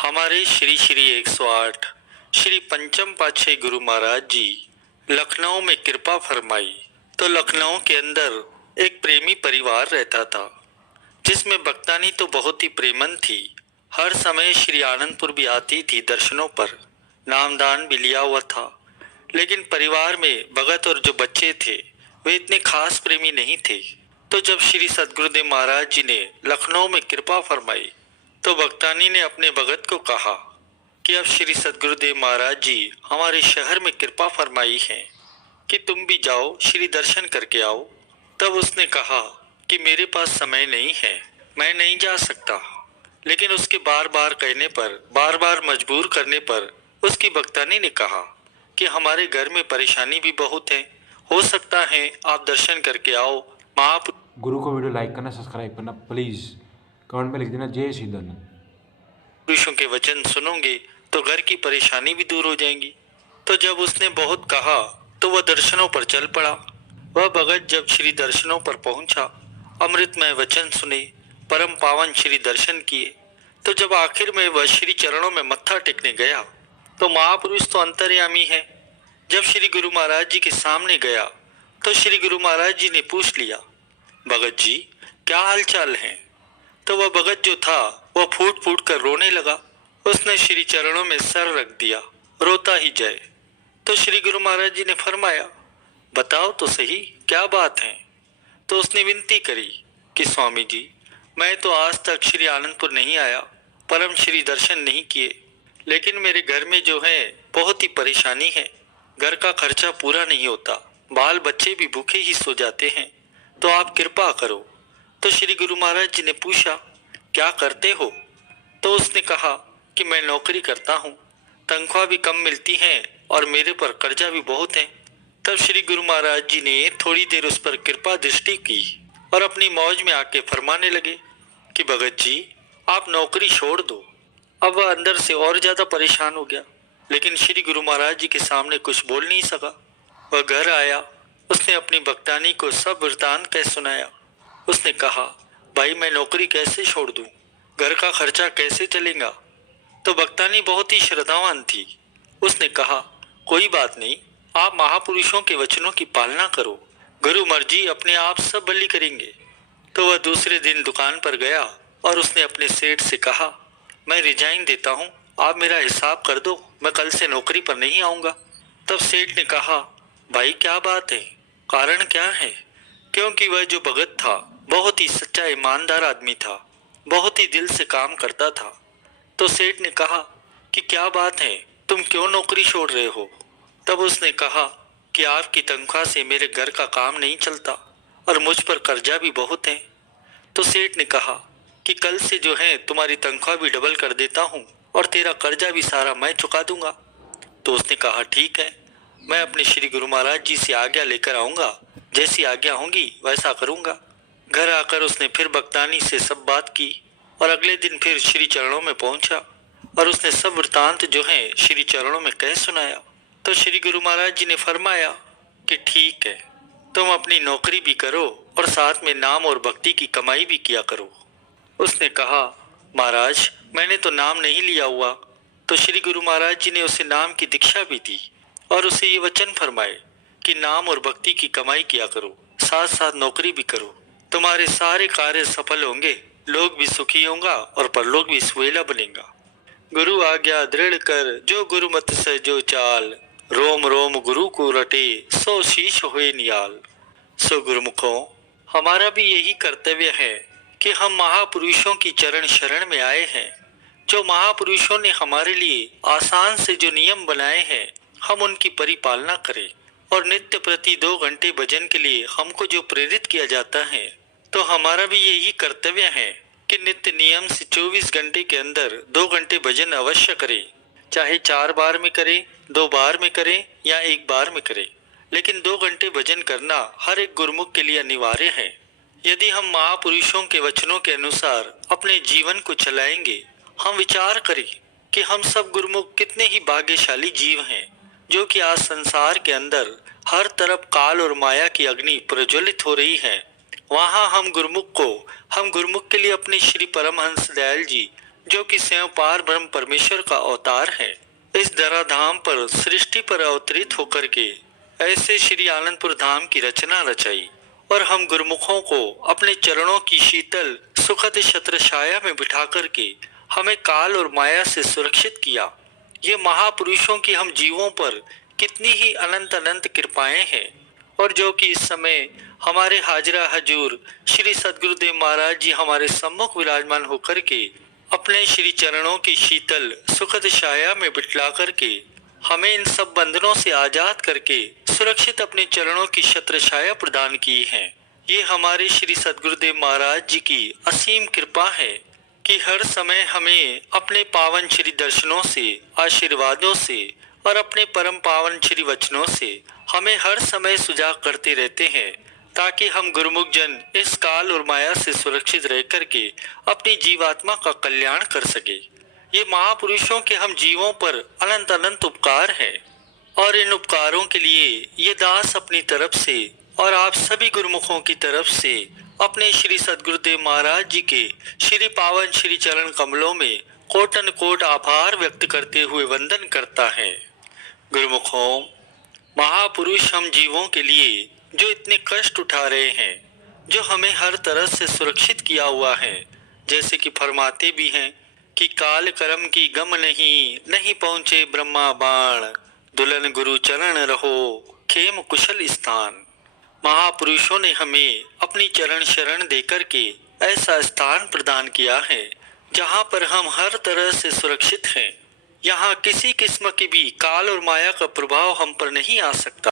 हमारे श्री श्री 108 श्री पंचम पातशाही गुरु महाराज जी लखनऊ में कृपा फरमाई तो लखनऊ के अंदर एक प्रेमी परिवार रहता था, जिसमें भक्तानी तो बहुत ही प्रेमन थी। हर समय श्री आनंदपुर भी आती थी दर्शनों पर, नामदान भी लिया हुआ था। लेकिन परिवार में भगत और जो बच्चे थे वे इतने खास प्रेमी नहीं थे। तो जब श्री सद्गुरुदेव महाराज जी ने लखनऊ में कृपा फरमाई तो भक्तानी ने अपने भगत को कहा कि अब श्री सद्गुरुदेव महाराज जी हमारे शहर में कृपा फरमाई है कि तुम भी जाओ, श्री दर्शन करके आओ। तब उसने कहा कि मेरे पास समय नहीं है, मैं नहीं जा सकता। लेकिन उसके बार बार कहने पर, बार बार मजबूर करने पर उसकी भक्तानी ने कहा कि हमारे घर में परेशानी भी बहुत है, हो सकता है आप दर्शन करके आओ। आप गुरु को वीडियो लाइक करना, सब्सक्राइब करना, प्लीज़ कमेंट में लिख देना जय श्री धन। पुरुषों के वचन सुनोगे तो घर की परेशानी भी दूर हो जाएंगी। तो जब उसने बहुत कहा तो वह दर्शनों पर चल पड़ा। वह भगत जब श्री दर्शनों पर पहुंचा, अमृतमय वचन सुने, परम पावन श्री दर्शन किए, तो जब आखिर में वह श्री चरणों में मत्था टेकने गया तो महापुरुष तो अंतर्यामी है। जब श्री गुरु महाराज जी के सामने गया तो श्री गुरु महाराज जी ने पूछ लिया, भगत जी क्या हाल चाल है? तो वह भगत जो था वह फूट फूट कर रोने लगा। उसने श्री चरणों में सर रख दिया, रोता ही जाए। तो श्री गुरु महाराज जी ने फरमाया, बताओ तो सही क्या बात है? तो उसने विनती करी कि स्वामी जी, मैं तो आज तक श्री आनंदपुर नहीं आया, परम श्री दर्शन नहीं किए, लेकिन मेरे घर में जो है बहुत ही परेशानी है। घर का खर्चा पूरा नहीं होता, बाल बच्चे भी भूखे ही सो जाते हैं, तो आप कृपा करो। तो श्री गुरु महाराज जी ने पूछा, क्या करते हो? तो उसने कहा कि मैं नौकरी करता हूँ, तनख्वाह भी कम मिलती है और मेरे पर कर्जा भी बहुत है। तब श्री गुरु महाराज जी ने थोड़ी देर उस पर कृपा दृष्टि की और अपनी मौज में आके फरमाने लगे कि भगत जी आप नौकरी छोड़ दो। अब वह अंदर से और ज्यादा परेशान हो गया, लेकिन श्री गुरु महाराज जी के सामने कुछ बोल नहीं सका। वह घर आया, उसने अपनी भक्तानी को सब वृतांत कह सुनाया। उसने कहा, भाई मैं नौकरी कैसे छोड़ दूं, घर का खर्चा कैसे चलेगा? तो भक्तानी बहुत ही श्रद्धावान थी। उसने कहा, कोई बात नहीं, आप महापुरुषों के वचनों की पालना करो, गुरु मर्जी अपने आप सब भली करेंगे। तो वह दूसरे दिन दुकान पर गया और उसने अपने सेठ से कहा, मैं रिजाइन देता हूँ, आप मेरा हिसाब कर दो, मैं कल से नौकरी पर नहीं आऊँगा। तब सेठ ने कहा, भाई क्या बात है, कारण क्या है? क्योंकि वह जो भगत था बहुत ही सच्चा ईमानदार आदमी था, बहुत ही दिल से काम करता था। तो सेठ ने कहा कि क्या बात है, तुम क्यों नौकरी छोड़ रहे हो? तब उसने कहा कि आपकी तनख्वाह से मेरे घर का काम नहीं चलता और मुझ पर कर्जा भी बहुत है। तो सेठ ने कहा कि कल से जो है तुम्हारी तनख्वाह भी डबल कर देता हूँ और तेरा कर्जा भी सारा मैं चुका दूंगा। तो उसने कहा, ठीक है, मैं अपने श्री गुरु महाराज जी से आज्ञा लेकर आऊंगा, जैसी आज्ञा होंगी वैसा करूंगा। घर आकर उसने फिर भक्तानी से सब बात की और अगले दिन फिर श्री चरणों में पहुंचा और उसने सब वृतांत जो है श्री चरणों में कह सुनाया। तो श्री गुरु महाराज जी ने फरमाया कि ठीक है, तुम अपनी नौकरी भी करो और साथ में नाम और भक्ति की कमाई भी किया करो। उसने कहा, महाराज मैंने तो नाम नहीं लिया हुआ। तो श्री गुरु महाराज जी ने उसे नाम की दीक्षा भी दी और उसे ये वचन फरमाए कि नाम और भक्ति की कमाई किया करो, साथ साथ नौकरी भी करो, तुम्हारे सारे कार्य सफल होंगे, लोग भी सुखी होगा और परलोक भी सुहेला बनेगा। गुरु आज्ञा दृढ़ कर जो गुरु मत से जो चाल, रोम रोम गुरु को रटे सो शीश हुए नियाल। सो गुरुमुखों, हमारा भी यही कर्तव्य है कि हम महापुरुषों की चरण शरण में आए हैं। जो महापुरुषों ने हमारे लिए आसान से जो नियम बनाए हैं, हम उनकी परिपालना करें। और नित्य प्रति 2 घंटे भजन के लिए हमको जो प्रेरित किया जाता है, तो हमारा भी यही कर्तव्य है कि नित्य नियम से 24 घंटे के अंदर 2 घंटे भजन अवश्य करें। चाहे 4 बार में करें, 2 बार में करें या 1 बार में करें, लेकिन 2 घंटे भजन करना हर एक गुरुमुख के लिए अनिवार्य है। यदि हम महापुरुषों के वचनों के अनुसार अपने जीवन को चलाएंगे, हम विचार करें कि हम सब गुरुमुख कितने ही भाग्यशाली जीव हैं, जो कि आज संसार के अंदर हर तरफ काल और माया की अग्नि प्रज्वलित हो रही है। वहाँ हम गुरुमुख के लिए अपने श्री परमहंस दयाल जी जो कि स्वयं पार ब्रह्म परमेश्वर का अवतार है, इस धराधाम पर सृष्टि पर अवतरित होकर के ऐसे श्री आनंदपुर धाम की रचना रचाई और हम गुरुमुखों को अपने चरणों की शीतल सुखद छत्र छाया में बिठा करके हमें काल और माया से सुरक्षित किया। ये महापुरुषों की हम जीवों पर कितनी ही अनंत अनंत कृपाएं हैं, और जो कि इस समय हमारे हाजरा हजूर श्री सद्गुरुदेव महाराज जी हमारे सम्मुख विराजमान होकर के अपने श्री चरणों की शीतल सुखद छाया में बिठला करके हमें इन सब बंधनों से आजाद करके सुरक्षित अपने चरणों की छत्र छाया प्रदान की है। ये हमारे श्री सद्गुरुदेव महाराज जी की असीम कृपा है कि हर समय हमें अपने पावन श्री दर्शनों से, आशीर्वादों से और अपने परम पावन श्री वचनों से हमें हर समय सुजाग करते रहते हैं, ताकि हम गुरुमुख जन इस काल और माया से सुरक्षित रह करके अपनी जीवात्मा का कल्याण कर सके। ये महापुरुषों के हम जीवों पर अनंत अनंत उपकार है, और इन उपकारों के लिए ये दास अपनी तरफ से और आप सभी गुरुमुखों की तरफ से अपने श्री सद्गुरुदेव महाराज जी के श्री पावन श्री चरण कमलों में कोटन कोट आभार व्यक्त करते हुए वंदन करता है। गुरुमुखों, महापुरुष हम जीवों के लिए जो इतने कष्ट उठा रहे हैं, जो हमें हर तरह से सुरक्षित किया हुआ है, जैसे कि फरमाते भी हैं कि काल कर्म की गम नहीं पहुँचे ब्रह्मा बाण, दुल्हन गुरु चरण रहो खेम कुशल स्थान। महापुरुषों ने हमें अपनी चरण शरण देकर के ऐसा स्थान प्रदान किया है जहाँ पर हम हर तरह से सुरक्षित हैं। यहाँ किसी किस्म की भी काल और माया का प्रभाव हम पर नहीं आ सकता।